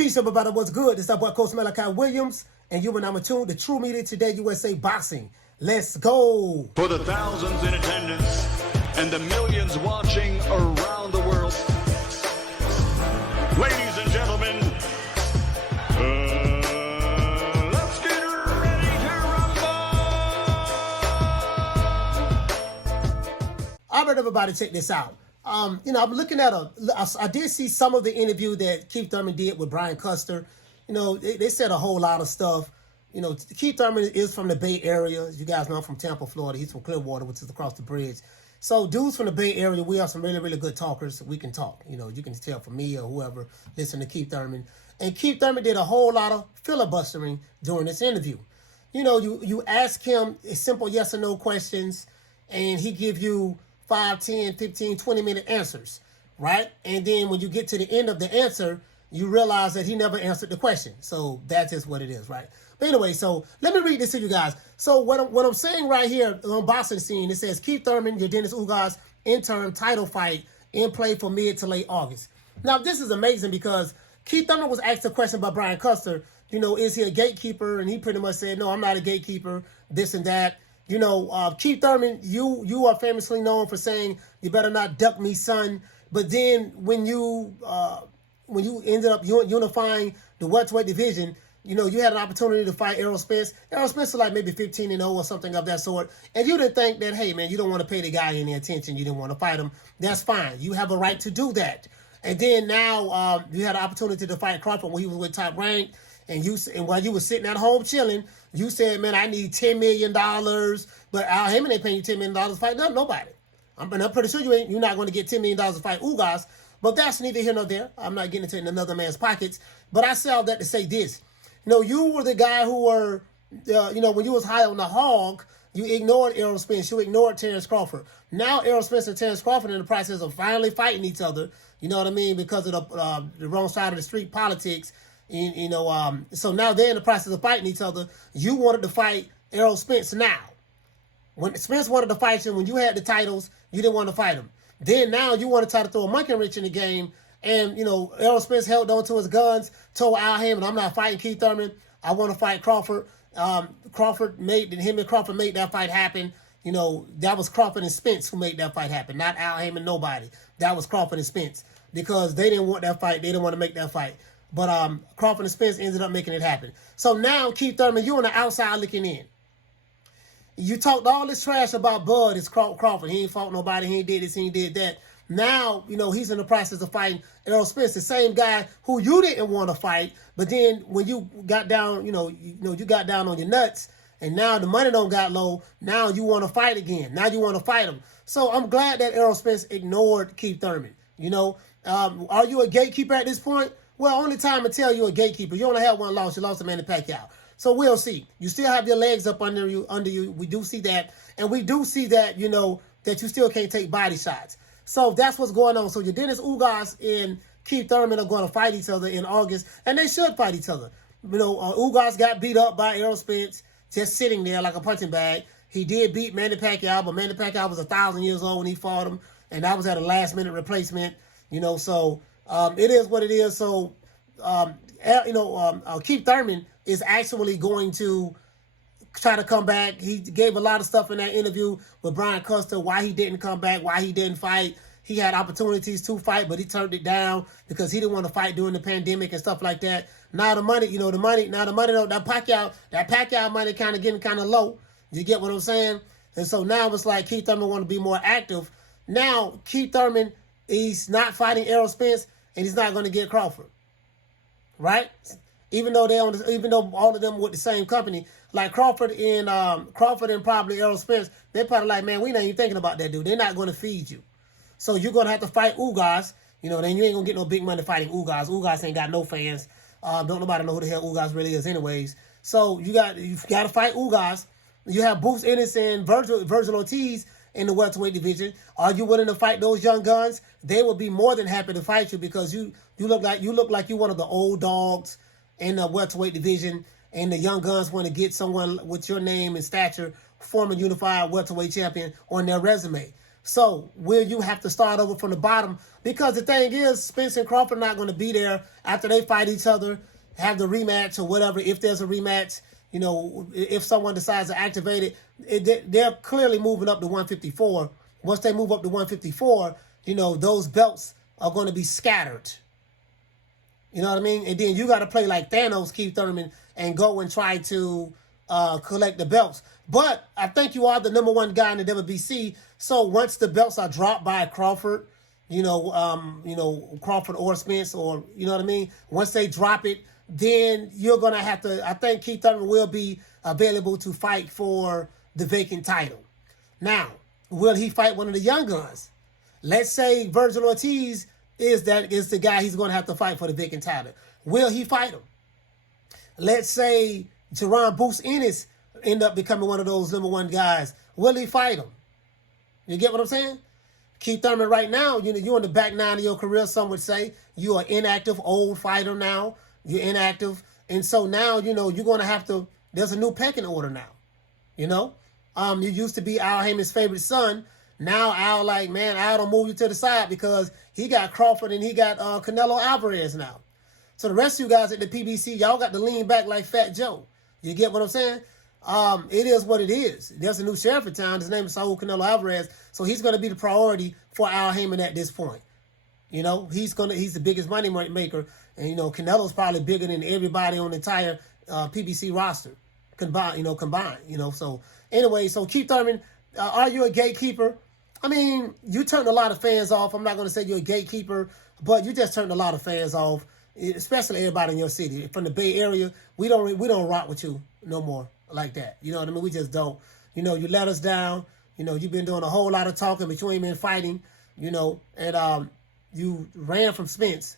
Peace, everybody. What's good? This is our boy, Coach Malachi Williams, and you and I'm tuned to True Media Today USA Boxing. Let's go. For the thousands in attendance and the millions watching around the world, ladies and gentlemen, let's get ready to rumble. All right, everybody, check this out. I'm looking at I did see some of the interview that Keith Thurman did with Brian Custer. They said a whole lot of stuff. Keith Thurman is from the Bay Area. As you guys know, I'm from Tampa, Florida. He's from Clearwater, which is across the bridge. So dudes from the Bay Area, we are some really, really good talkers. We can talk. You can tell from me or whoever listen to Keith Thurman. And Keith Thurman did a whole lot of filibustering during this interview. You ask him simple yes or no questions, and he give you 5, 10, 15, 20-minute answers, right? And then when you get to the end of the answer, you realize that he never answered the question. So that's just what it is, right? But anyway, so let me read this to you guys. So what I'm saying right here on Boxing Scene, it says, Keith Thurman, your Dennis Ugas interim title fight in play for mid to late August. Now, this is amazing because Keith Thurman was asked a question by Brian Custer, is he a gatekeeper? And he pretty much said, no, I'm not a gatekeeper, this and that. Keith Thurman, you are famously known for saying, you better not duck me, son. But then when you ended up unifying the welterweight division, you had an opportunity to fight Errol Spence. Errol Spence is like maybe 15-0 or something of that sort. And you didn't think that, hey, man, you don't want to pay the guy any attention. You didn't want to fight him. That's fine. You have a right to do that. And then now you had an opportunity to fight Crawford when he was with Top Rank. And while you were sitting at home chilling, you said, man, I need $10 million. But Al Heyman ain't paying you $10 million to fight nobody. I'm pretty sure you're not going to get $10 million to fight Ugas. But that's neither here nor there. I'm not getting into another man's pockets. But I say all that to say this. You were the guy who were, when you was high on the hog, you ignored Errol Spence. You ignored Terence Crawford. Now Errol Spence and Terence Crawford in the process of finally fighting each other. You know what I mean? Because of the wrong side of the street politics. So now they're in the process of fighting each other. You wanted to fight Errol Spence now. When Spence wanted to fight you, when you had the titles, you didn't want to fight him. Then now you want to try to throw a monkey wrench in the game. And, Errol Spence held on to his guns, told Al Heyman, I'm not fighting Keith Thurman. I want to fight Crawford. Crawford made that fight happen. That was Crawford and Spence who made that fight happen, not Al Heyman, nobody. That was Crawford and Spence because they didn't want that fight. They didn't want to make that fight. But Crawford and Spence ended up making it happen. So now, Keith Thurman, you're on the outside looking in. You talked all this trash about Bud. It's Crawford. He ain't fought nobody. He ain't did this. He ain't did that. Now, he's in the process of fighting Errol Spence, the same guy who you didn't want to fight. But then when you got down, you got down on your nuts, and now the money don't got low. Now you want to fight again. Now you want to fight him. So I'm glad that Errol Spence ignored Keith Thurman. Are you a gatekeeper at this point? Well, only time to tell you a gatekeeper. You only have one loss. You lost to Manny Pacquiao. So we'll see. You still have your legs up under you. We do see that. And we do see that, that you still can't take body shots. So that's what's going on. So your Dennis Ugas and Keith Thurman are going to fight each other in August. And they should fight each other. Ugas got beat up by Errol Spence, just sitting there like a punching bag. He did beat Manny Pacquiao, but Manny Pacquiao was 1,000 years old when he fought him. And that was at a last-minute replacement. So it is what it is. So, Keith Thurman is actually going to try to come back. He gave a lot of stuff in that interview with Brian Custer, why he didn't come back, why he didn't fight. He had opportunities to fight, but he turned it down because he didn't want to fight during the pandemic and stuff like that. Now the money, that Pacquiao money kind of getting kind of low. You get what I'm saying? And so now it's like Keith Thurman want to be more active. Now Keith Thurman, he's not fighting Errol Spence, and he's not going to get Crawford, right? Even though all of them with the same company, like Crawford and probably Errol Spence, they're probably like, man, we not even thinking about that dude. They're not going to feed you, so you're going to have to fight Ugas. Then you ain't gonna get no big money fighting Ugas. Ugas ain't got no fans. Don't nobody know who the hell Ugas really is, anyways. So you got to fight Ugas. You have Bruce Ennis and Virgil Ortiz in the welterweight division. Are you willing to fight those young guns? They will be more than happy to fight you because you look like you're one of the old dogs in the welterweight division, and the young guns want to get someone with your name and stature, former unified welterweight champion, on their resume. So will you have to start over from the bottom? Because the thing is, Spence and Crawford are not going to be there after they fight each other, have the rematch or whatever. If there's a rematch, you know, if someone decides to activate it, they're clearly moving up to 154. Once they move up to 154, you know, those belts are going to be scattered. You know what I mean? And then you got to play like Thanos, Keith Thurman, and go and try to collect the belts. But I think you are the number one guy in the WBC. So once the belts are dropped by Crawford, Crawford or Spence, or you know what I mean? Once they drop it, then you're going to have to, I think Keith Thurman will be available to fight for the vacant title. Now, will he fight one of the young guns? Let's say Virgil Ortiz is the guy he's going to have to fight for the vacant title. Will he fight him? Let's say Jerron Boots Ennis end up becoming one of those number one guys. Will he fight him? You get what I'm saying? Keith Thurman right now, you know, you're in the back nine of your career, some would say. You are inactive, old fighter now. You're inactive. And so now, you know, you're going to have to, there's a new pecking order now. You know? You used to be Al Heyman's favorite son. Now Al Al don't move you to the side because he got Crawford and he got Canelo Alvarez now. So the rest of you guys at the PBC, y'all got to lean back like Fat Joe. You get what I'm saying? It is what it is. There's a new sheriff in town. His name is Saul Canelo Alvarez. So he's going to be the priority for Al Heyman at this point. You know, he's the biggest money maker. And, you know, Canelo's probably bigger than everybody on the entire PBC roster combined. So anyway, so Keith Thurman, are you a gatekeeper? I mean, you turned a lot of fans off. I'm not going to say you're a gatekeeper, but you just turned a lot of fans off, especially everybody in your city. From the Bay Area, we don't rock with you no more like that. You know what I mean? We just don't. You know, you let us down. You know, you've been doing a whole lot of talking, but you ain't been fighting, you know, and you ran from Spence,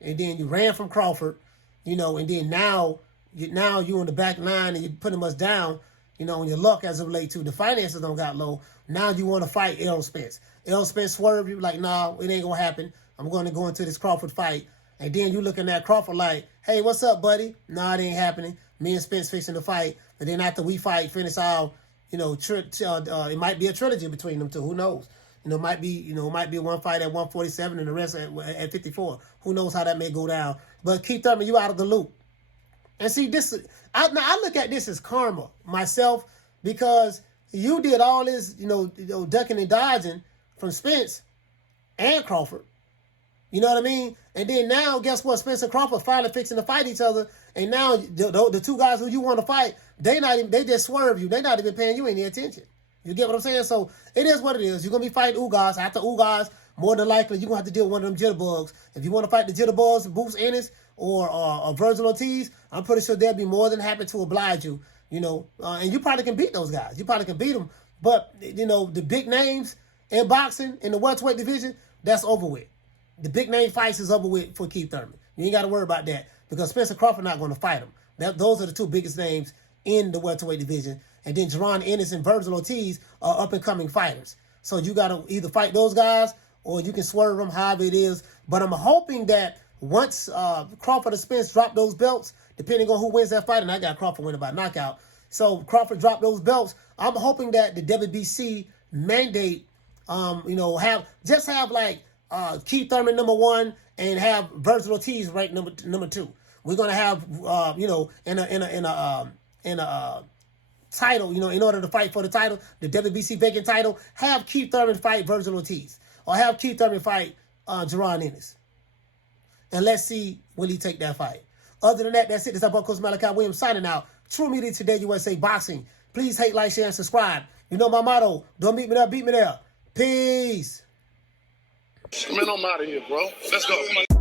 and then you ran from Crawford, you know, and then now you're in the back nine and you're putting us down, you know, and your luck as it relates to the finances don't got low. Now you want to fight Errol Spence. Errol Spence swerved you like, nah, it ain't going to happen. I'm going to go into this Crawford fight. And then you looking at Crawford like, hey, what's up, buddy? Nah, it ain't happening. Me and Spence fixing the fight. And then after we fight, finish our, you know, it might be a trilogy between them two. Who knows? You know, it might be one fight at 147 and the rest at 54. Who knows how that may go down? But Keith Thurman, you out of the loop. And see, I look at this as karma myself, because you did all this, you know, ducking and dodging from Spence and Crawford. You know what I mean? And then now, guess what? Spence and Crawford finally fixing to fight each other. And now the two guys who you want to fight, they just swerve you. They not even paying you any attention. You get what I'm saying? So it is what it is. You're going to be fighting Ugas. After Ugas, more than likely, you're going to have to deal with one of them jitterbugs. If you want to fight the jitterbugs, Boots Ennis or Virgil Ortiz, I'm pretty sure they'll be more than happy to oblige you. You know, and you probably can beat those guys. You probably can beat them. But, you know, the big names in boxing, in the welterweight division, that's over with. The big name fights is over with for Keith Thurman. You ain't got to worry about that, because Spencer Crawford not going to fight him. Those are the two biggest names in the welterweight division. And then Jerron Ennis and Virgil Ortiz are up-and-coming fighters. So you got to either fight those guys or you can swerve them, however it is. But I'm hoping that once Crawford or Spence drop those belts, depending on who wins that fight, and I got Crawford winning by knockout. So Crawford dropped those belts. I'm hoping that the WBC mandate, have like Keith Thurman number one and have Virgil Ortiz ranked number two. We're gonna have in a title, you know, in order to fight for the title, the WBC vacant title, have Keith Thurman fight Virgil Ortiz, or have Keith Thurman fight Jerron Ennis. And let's see, will he take that fight? Other than that, that's it. This is Coach Malachi Williams signing out. True Media Today USA Boxing. Please hate, like, share, and subscribe. You know my motto. Don't meet me there, beat me there. Peace. Man, I'm out of here, bro. Let's go.